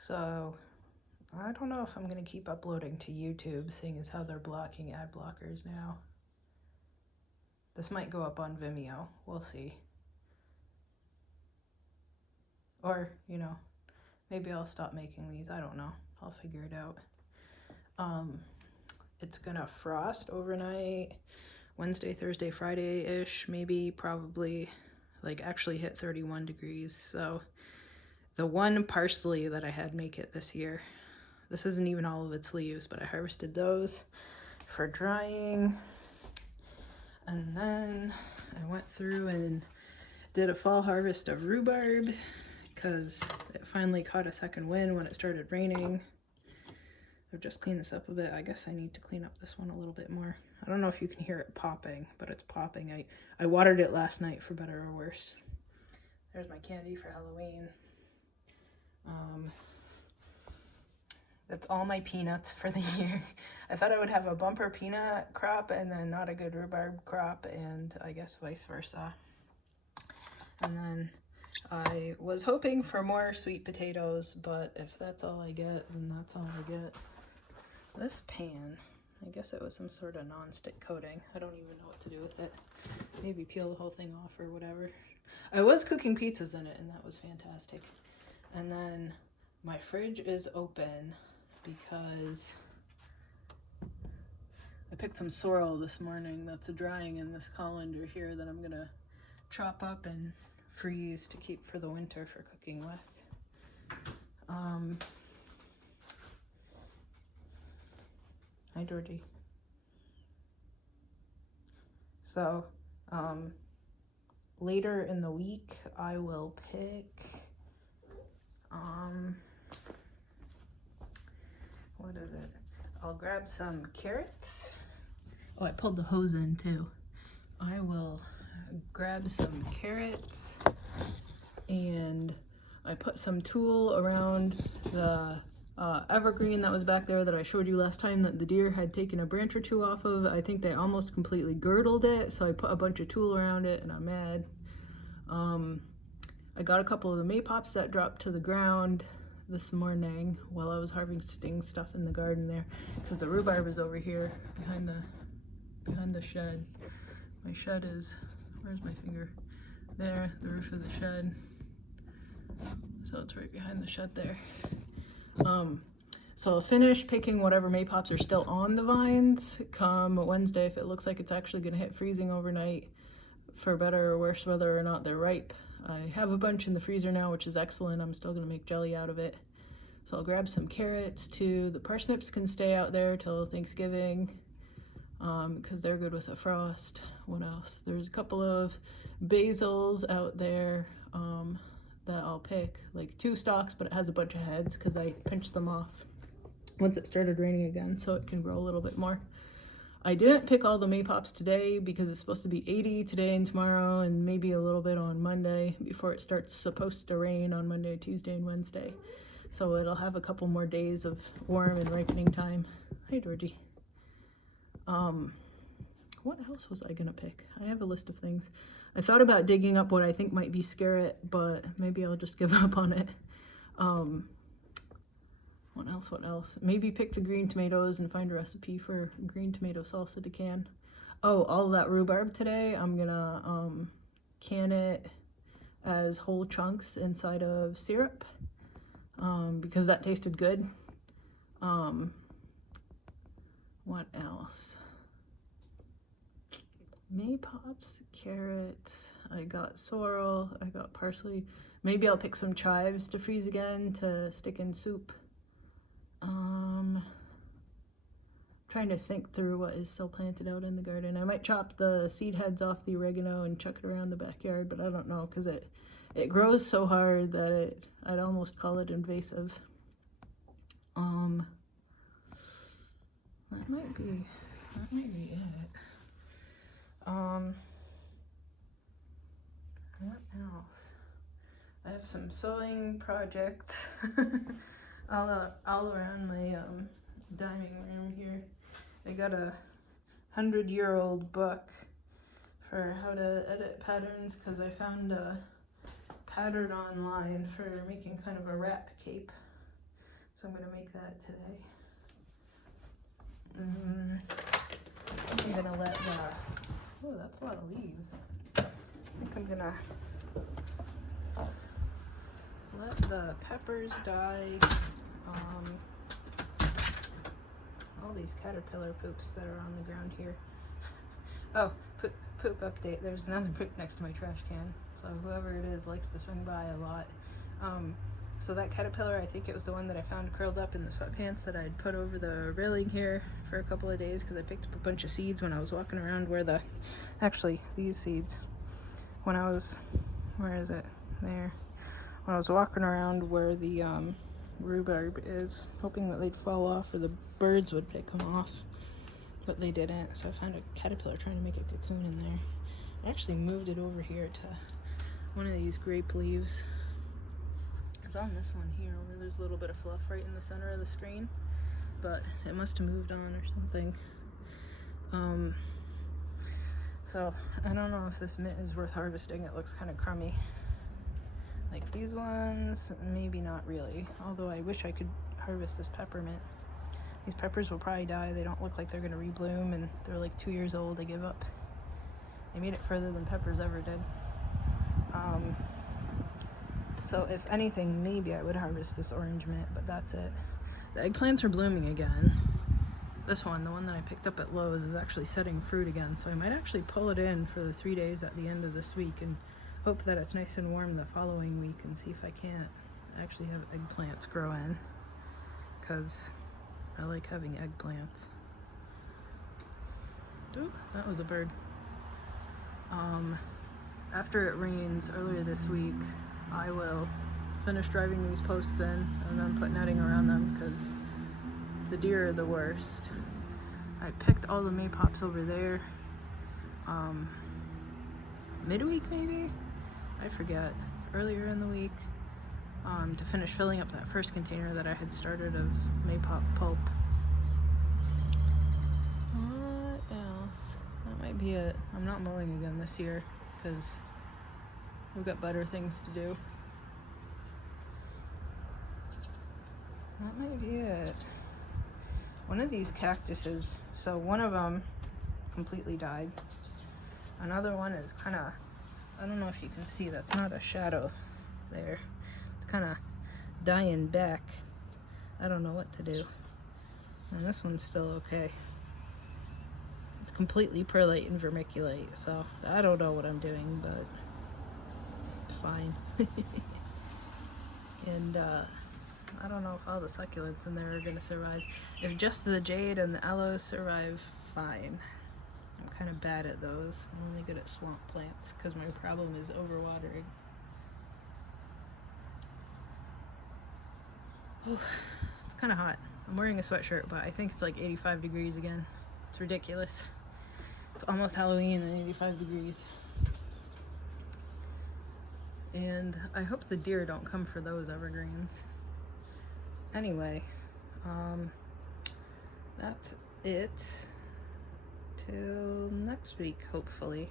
So I don't know if I'm gonna keep uploading to YouTube, seeing as how they're blocking ad blockers now. This might go up on Vimeo, we'll see. Or, you know, maybe I'll stop making these, I don't know. I'll figure it out. It's gonna frost overnight, Wednesday, Thursday, Friday-ish, maybe, probably, like actually hit 31 degrees. So the one parsley that I had make it this year, this isn't even all of its leaves, but I harvested those for drying. And then I went through and did a fall harvest of rhubarb because it finally caught a second wind when it started raining. I've just cleaned this up a bit. I guess I need to clean up this one a little bit more. I don't know if you can hear it popping, but it's popping. I watered it last night for better or worse. There's my candy for Halloween. That's all my peanuts for the year. I thought I would have a bumper peanut crop and then not a good rhubarb crop, and I guess vice versa. And then I was hoping for more sweet potatoes, but if that's all I get, then that's all I get. This pan, I guess it was some sort of non-stick coating. I don't even know what to do with it. Maybe peel the whole thing off or whatever. I was cooking pizzas in it, and that was fantastic. And then my fridge is open because I picked some sorrel this morning that's drying in this colander here that I'm gonna chop up and freeze to keep for the winter for cooking with. Hi, Georgie. So, later in the week, I will pick, what is it? I'll grab some carrots. Oh, I pulled the hose in too. I will grab some carrots, and I put some tulle around the evergreen that was back there that I showed you last time that the deer had taken a branch or two off of. I think they almost completely girdled it, so I put a bunch of tulle around it, and I'm mad. I got a couple of the maypops that dropped to the ground this morning while I was harvesting stuff in the garden there, because the rhubarb is over here behind the shed. My shed is, where's my finger? There, the roof of the shed. So it's right behind the shed there. So I'll finish picking whatever maypops are still on the vines come Wednesday if it looks like it's actually gonna hit freezing overnight, for better or worse whether or not they're ripe. I have a bunch in the freezer now, which is excellent. I'm still gonna make jelly out of it. So I'll grab some carrots too. The parsnips can stay out there till Thanksgiving because they're good with a frost. What else? There's a couple of basils out there that I'll pick, like 2 stalks, but it has a bunch of heads because I pinched them off once it started raining again so it can grow a little bit more. I didn't pick all the maypops today because it's supposed to be 80 today and tomorrow, and maybe a little bit on Monday before it starts supposed to rain on Monday, Tuesday, and Wednesday. So it'll have a couple more days of warm and ripening time. Hi, Georgie. What else was I gonna pick? I have a list of things. I thought about digging up what I think might be scarlet, but maybe I'll just give up on it. What else? Maybe pick the green tomatoes and find a recipe for green tomato salsa to can. Oh, all of that rhubarb today, I'm gonna can it as whole chunks inside of syrup because that tasted good. What else? Maypops, carrots, I got sorrel, I got parsley. Maybe I'll pick some chives to freeze again to stick in soup. Trying to think through what is still planted out in the garden. I might chop the seed heads off the oregano and chuck it around the backyard, but I don't know because it grows so hard that I'd almost call it invasive. That might be it. What else? I have some sewing projects all around my dining room here. I got a 100-year-old book for how to edit patterns because I found a pattern online for making kind of a wrap cape. So I'm gonna make that today. I'm gonna let the, oh, that's a lot of leaves. I think I'm gonna let the peppers die. All these caterpillar poops that are on the ground here. Oh, poop update. There's another poop next to my trash can. So whoever it is likes to swing by a lot. So that caterpillar, I think it was the one that I found curled up in the sweatpants that I'd put over the railing here for a couple of days because I picked up a bunch of seeds when I was walking around where the, actually these seeds, when I was, where is it? There. When I was walking around where the rhubarb is, hoping that they'd fall off or the birds would pick them off, but they didn't. So I found a caterpillar trying to make a cocoon in there. I actually moved it over here to one of these grape leaves. It's on this one here where there's a little bit of fluff right in the center of the screen, but it must have moved on or something. So I don't know if this mint is worth harvesting. It looks kind of crummy. Like these ones, maybe not really. Although I wish I could harvest this peppermint. These peppers will probably die. They don't look like they're gonna rebloom, and they're like 2 years old. They give up. They made it further than peppers ever did. So if anything, maybe I would harvest this orange mint, but that's it. The eggplants are blooming again. This one, the one that I picked up at Lowe's, is actually setting fruit again. So I might actually pull it in for the 3 days at the end of this week and hope that it's nice and warm the following week and see if I can't actually have eggplants grow in, because I like having eggplants. Ooh, that was a bird. After it rains earlier this week, I will finish driving these posts in and then put netting around them because the deer are the worst. I picked all the maypops over there midweek maybe? I forget. Earlier in the week to finish filling up that first container that I had started of maypop pulp. What else? That might be it. I'm not mowing again this year because we've got better things to do. That might be it. One of these cactuses, so one of them completely died. Another one is kind of, I don't know if you can see, that's not a shadow there. It's kind of dying back. I don't know what to do. And this one's still okay. It's completely perlite and vermiculite, so I don't know what I'm doing, but fine. And I don't know if all the succulents in there are going to survive. If just the jade and the aloes survive, fine. I'm kind of bad at those. I'm only good at swamp plants because my problem is overwatering. Ooh, it's kind of hot. I'm wearing a sweatshirt, but I think it's like 85 degrees again. It's ridiculous. It's almost Halloween and 85 degrees. And I hope the deer don't come for those evergreens. Anyway, that's it till next week, hopefully.